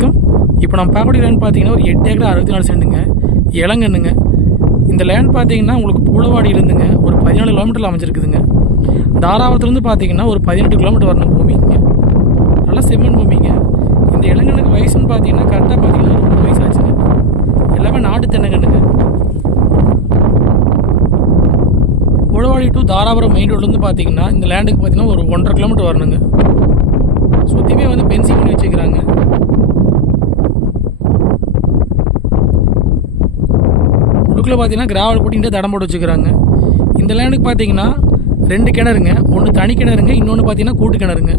வணக்கம். இப்போ நம்ம பார்க்கக்கூடிய லேண்ட் பார்த்தீங்கன்னா ஒரு எட்டு ஏக்கர் அறுபத்தி நாலு சென்ட்டுங்க. இளங்கண்ணுங்க இந்த லேண்ட் பார்த்தீங்கன்னா உங்களுக்கு பூலவாடியிலேருந்துங்க ஒரு பதினாலு கிலோமீட்டரில் அமைஞ்சிருக்குதுங்க. தாராபுரத்துலேருந்து பார்த்தீங்கன்னா ஒரு பதினெட்டு கிலோமீட்டர் வரணும் பூமிங்க. நல்லா செம்மண் பூமிங்க. இந்த இளங்கண்ணுக்கு வயசுன்னு பார்த்தீங்கன்னா கரெக்டாக பார்த்தீங்கன்னா ஒரு மூணு வயசு ஆச்சுங்க. எல்லாமே நாட்டு தென்னங்கண்ணுங்க பூலவாடி டு தாராபுரம் மெயின் ரோட்லேருந்து பார்த்தீங்கன்னா இந்த லேண்டுக்கு பார்த்தீங்கன்னா ஒரு ஒன்றரை கிலோமீட்டர் வரணுங்க சுற்றியுமே வந்து பென்சிங் பண்ணி வச்சுக்கிறாங்க நடுக்கில் பார்த்தீங்கன்னா கிராவல் போட்டு தடம் போட்டு வச்சுக்கிறாங்க. இந்த லேண்டுக்கு பார்த்தீங்கன்னா ரெண்டு கிணறுங்க. ஒன்று தனி கிணறுங்க இன்னொன்று பார்த்தீங்கன்னா கூட்டு கிணறுங்க.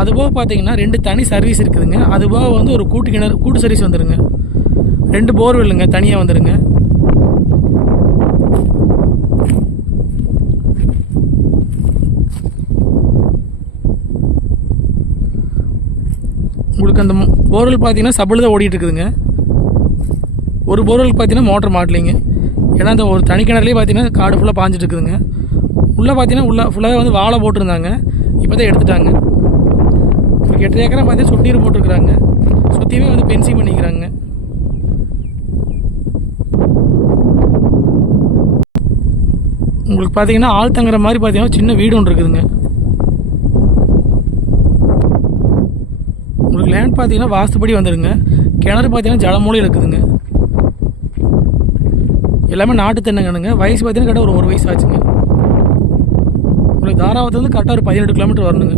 அதுபோக பார்த்தீங்கன்னா ரெண்டு தனி சர்வீஸ் இருக்குதுங்க. அதுபோக வந்து ஒரு கூட்டு கிணறு கூட்டு சர்வீஸ் வந்துடுங்க ரெண்டு போர்வெல்லுங்க தனியாக வந்துடுங்க உங்களுக்கு அந்த போர்வெல் பார்த்தீங்கன்னா சப்பில் தான் ஓடிட்டு இருக்குதுங்க. ஒரு போர்வெல் பார்த்தீங்கன்னா மோட்டர் மாட்டலிங்க ஏன்னா அந்த ஒரு தனி கிணறுலேயே பார்த்தீங்கன்னா காடு ஃபுல்லாக பாஞ்சிட்டு இருக்குதுங்க உள்ளே பார்த்தீங்கன்னா உள்ள ஃபுல்லாக வந்து வாழை போட்டிருந்தாங்க. இப்போ தான் எடுத்துட்டாங்க. ஒரு எட்டு ஏக்கரை பார்த்தீங்கன்னா சுட்டீர் போட்டிருக்கிறாங்க. சுற்றியுமே வந்து பென்சிங் பண்ணிக்கிறாங்க. உங்களுக்கு பார்த்தீங்கன்னா ஆள் தங்குற மாதிரி பார்த்தீங்கன்னா சின்ன வீடு ஒன்று இருக்குதுங்க. உங்களுக்கு லேண்ட் பார்த்தீங்கன்னா வாஸ்துபடி வந்துடுங்க கிணறு பார்த்தீங்கன்னா ஜலமூலையில் இருக்குதுங்க. எல்லாமே நாட்டு தென்னங்கணுங்க வயசு பார்த்தீங்கன்னா கரெக்டாக ஒரு ஒரு வயசு ஆச்சுங்க. உங்களுக்கு தாராவத்துலேருந்து கரெக்டாக ஒரு பதினெட்டு கிலோமீட்டர் வரணுங்க.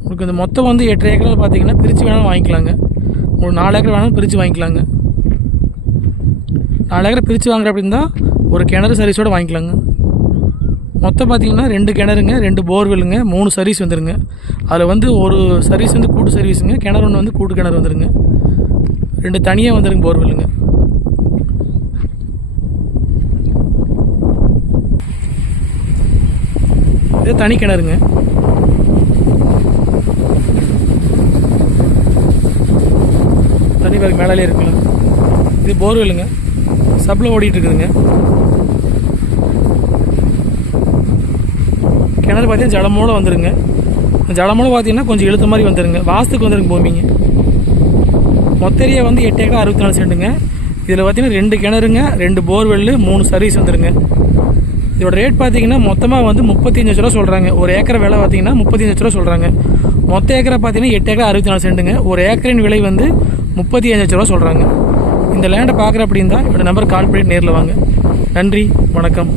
உங்களுக்கு இந்த மொத்தம் வந்து எட்டு ஏக்கரில் பார்த்தீங்கன்னா பிரித்து வேணாலும் வாங்கிக்கலாங்க. உங்களுக்கு நாலு ஏக்கர் வேணாலும் பிரித்து வாங்கிக்கலாங்க. நாலு ஏக்கர் பிரித்து வாங்குற அப்படின்னா ஒரு கிணறு சர்வீஸோடு வாங்கிக்கலாங்க. மொத்தம் பார்த்திங்கன்னா ரெண்டு கிணறுங்க ரெண்டு போர்வெல்லுங்க மூணு சர்வீஸ் வந்துருங்க. அதில் வந்து ஒரு சர்வீஸ் வந்து கூட்டு சர்வீஸுங்க கிணறு ஒன்று வந்து கூட்டு கிணறு வந்துருங்க. ரெண்டு தனியாக வந்துருங்க போர்வெல்லுங்க இது தனி கிணறுங்க. தனி பேருக்கு மேலே இருக்குல்ல இது போர்வெல்லுங்க சப்பில் ஓடிட்டு இருக்குதுங்க. மாதிரி பார்த்தீங்கன்னா ஜலமோட வந்துருங்க. ஜலமோட பார்த்தீங்கன்னா கொஞ்சம் இழுத்த மாதிரி வந்துருங்க. வாஸ்துக்கு வந்துருங்க பூமிங்க. மொத்த ஏரியா வந்து எட்டு ஏக்கர் அறுபத்தி நாலு சென்ட்டுங்க. இதில் பார்த்தீங்கன்னா ரெண்டு கிணறுங்க ரெண்டு போர்வெல்லு மூணு சர்வீஸ் வந்துருங்க. இதோட ரேட் பார்த்தீங்கன்னா மொத்தமாக வந்து முப்பத்தஞ்சு லட்ச ரூபா சொல்கிறாங்க ஒரு ஏக்கர் விலை பார்த்தீங்கன்னா முப்பத்தஞ்சு லட்ச ரூபா சொல்கிறாங்க மொத்த ஏக்கரை பார்த்தீங்கன்னா எட்டு ஏக்கர் அறுபத்தி நாலு சென்ட்டுங்க. ஒரு ஏக்கரின் விலை வந்து முப்பத்தி அஞ்சு லட்ச ரூபா சொல்கிறாங்க இந்த லேண்டை பார்க்குற அப்படின்னா என்னோடய நம்பர் கால் பண்ணிட்டு நேரில் வாங்க. நன்றி வணக்கம்.